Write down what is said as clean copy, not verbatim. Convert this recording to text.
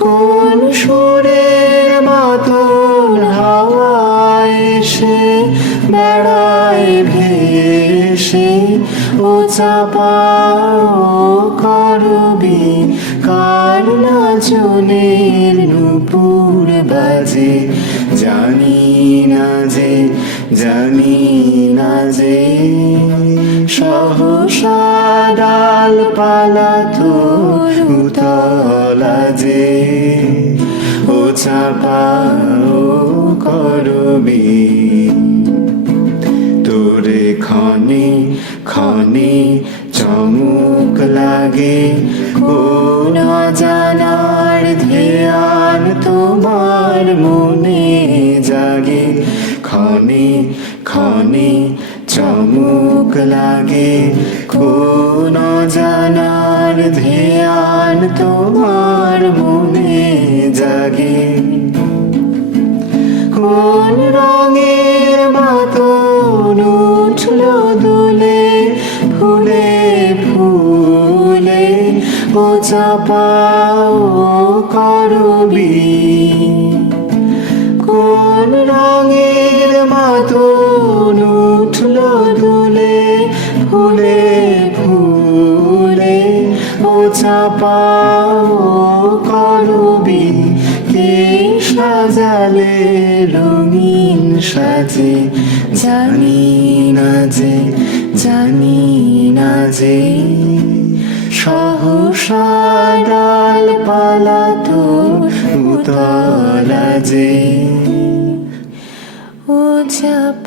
কোন সুরের মাতন হাওয়ায় এসে বেড়ায় ভেসে, ও চাপা ও করবি কার নাচনের নূপুর বাজে। জানি না যে, জানি না যে, সহসা ডালপালা তোর উতলা যে, ও চাপা ও করবি। তোরে ক্ষণে ক্ষণে চমক লাগে, কোন অজানার ধ্যান তোমার মনে জাগে। ক্ষণে ক্ষণে চমক লাগে, কোন অজানার ধ্যান তোমার মনে জাগে। কোন রঙের মাতন উঠলো দোলে ফুলে ফুলে, ও চাপা ও করবি। কোন রঙের মাতন উঠলো দোলে ফুলে ফুলে, ও চাপা ও করবি। কে সাজালে রঙিন সাজে, জানি না যে, জানি না যে, সহসা ডালপালা তোর উতলা যে, ও চাপা।